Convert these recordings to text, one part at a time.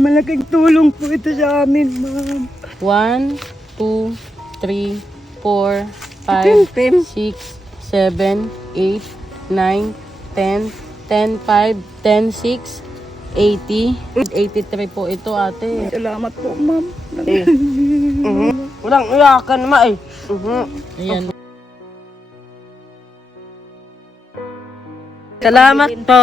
Malaking tulong po ito sa amin, ma'am. 1, 2, 3, 4, 5, 6, 7, 8, 9, 10, 10, 5, 10, 6, 80. 83 po ito, ate. Salamat po, ma'am. Walang iyakan ma eh. Ayan. Salamat po.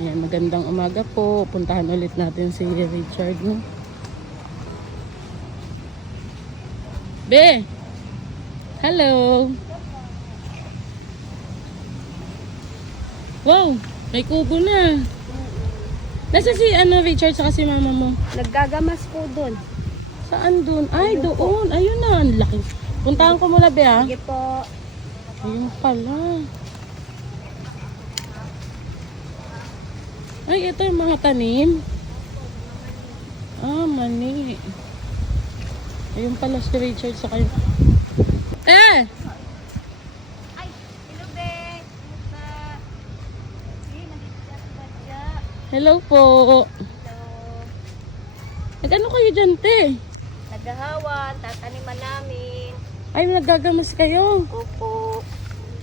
Ayan, magandang umaga po. Puntahan ulit natin si Richard, no? Be! Hello! Wow! May kubo na. Nasa si Richard saka si mama mo? Naggagamas po doon. Saan dun? Ay, doon. Ayun na. Ang laki. Puntahan ko muna, Be, ha? Sige po. Ayun pala. Ay, ito yung mga tanim. Ah, mani. Ayun pala si Richard sa kayo. Eh! Ay, hello, be. Kumusta? Nandito siya sa badya. Hello po. Hello. Nag-ano kayo dyan, te? Naghahawan, tataniman namin. Ay, naggagamas kayo. Opo.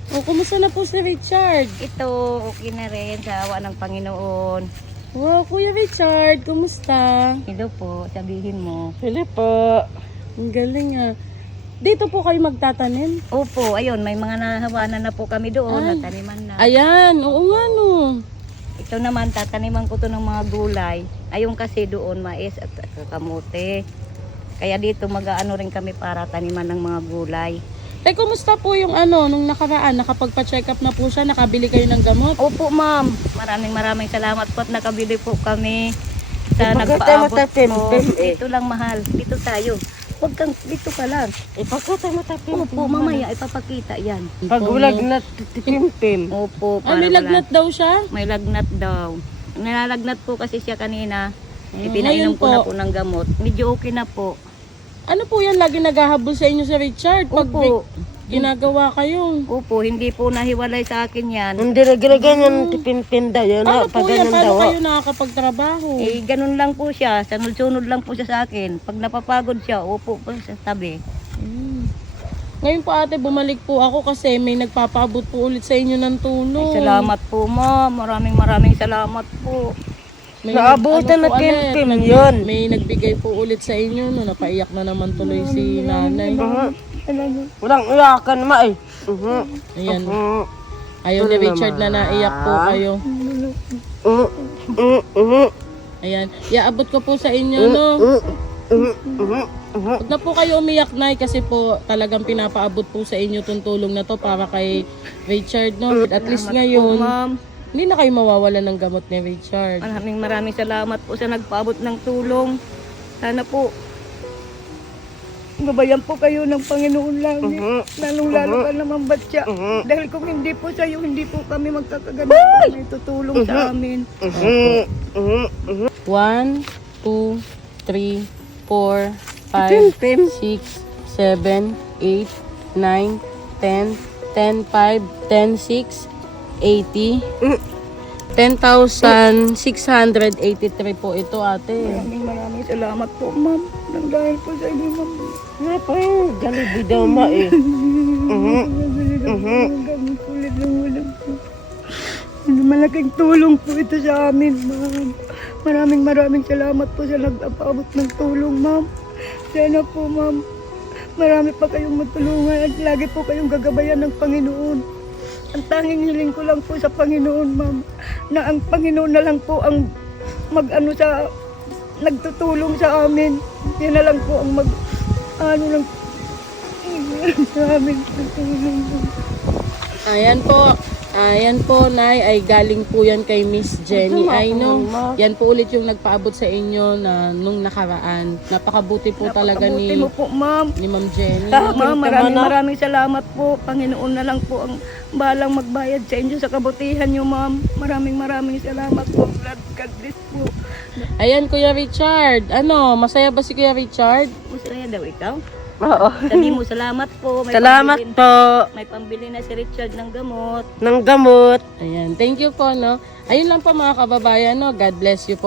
O, kumusta na po si Richard? Ito, okay na rin sa awa ng Panginoon. Wow, Kuya Richard, kumusta? Hello po, sabihin mo. Hello po. Ang galing ah. Dito po kayo magtatanim? Opo, ayun, may mga nahawanan na po kami doon, Ay. nataniman na. Ayan, oo nga no. Ito naman, tataniman ko to ng mga gulay. Ayun kasi doon, mais at kamote. Kaya dito mag-aano rin kami para taniman ng mga gulay. Eh, kumusta po yung nung nakaraan? Nakapagpa-check up na po siya? Nakabili kayo ng gamot? Opo, ma'am. Maraming salamat po at nakabili po kami sa Ipagkatay nagpaabot matapim, po. pim, eh. Dito lang mahal. Dito tayo. Huwag kang dito ka lang. Ipagkatay matapim. Opo, mamaya ipapakita yan. Pag ulag na titimpim. Opo, Ay, may wala. lagnat daw siya? May lagnat daw. Nilalagnat po kasi siya kanina. Mm, Ipinainom ngayon ko na po. po ng gamot. Medyo okay na po. Ano po yan? Lagi naghahabol sa inyo si Richard? Pag Opo. ginagawa kayo. Opo, hindi po nahiwalay sa akin yan. Hindi na ginaganyan tipimpim daw yun. Ano Pag po yan? ganyan Paano daw. kayo nakakapagtrabaho? Eh, ganun lang po siya. Sunod-sunod lang po siya sa akin. Pag napapagod siya, upo po sa tabi. Mm. Ngayon po ate, bumalik po ako kasi may nagpapaabot po ulit sa inyo ng tulong. Ay, salamat po, ma'am. Maraming salamat po. May Naabutan na po, Anet, timpim yun. May nagbigay po ulit sa inyo, no? Napaiyak na naman tuloy si nanay. Walang iyakan ma eh. Ayan. Ayaw ni Richard na naiyak po kayo. Ayan. Iaabot ko po sa inyo, no? Huwag na po kayo umiyak, Nay, kasi po talagang pinapaabot po sa inyo itong tulong na to para kay Richard, no? At least Po, ngayon, ma'am. hindi na kayo mawawala ng gamot ni Richard. Maraming salamat po sa nagpaabot ng tulong. Sana po gabayan po kayo ng Panginoon lagi. Lalong-lalo ka naman batya. Dahil kung hindi po sa iyo, hindi po kami magkakaganito. May tutulong sa amin. 1, 2, 3, 4, 5, 6, 7, 8, 9, 10, 10, 5, 10, 6, 80. 10,683 po ito, ate. Maraming salamat po, ma'am. Nang dahil po sa inyo, ma'am. Nga pa yung galibi daw ma eh. Malaking tulong po ito sa amin, ma'am. Maraming salamat po sa nagpapaabot ng tulong, ma'am. Sana po, ma'am, marami pa kayong matulungan at lagi po kayong gagabayan ng Panginoon. Ang tanging hiling ko lang po sa Panginoon, ma'am, na ang Panginoon na lang po ang nagtutulong sa amin. Yan na lang po ang sa amin. Ayan po, Nay, ay galing po yan kay Miss Jenny. I know, yan po ulit yung nagpaabot sa inyo na nung nakaraan. Napakabuti po talaga Napakabuti ni mo po, ma'am. Ma'am Jenny. Ma'am, maraming salamat po. Panginoon na lang po ang balang magbayad sa inyo sa kabutihan nyo, ma'am. Maraming salamat po. God bless po. Ayan, Kuya Richard. Masaya ba si Kuya Richard? Masaya daw ikaw? Oo. Sabi mo, salamat po. Salamat pambili- po May pambili na si Richard ng gamot. ng gamot. Ayan, thank you po, no. Ayun lang po mga kababayan, no. God bless you po.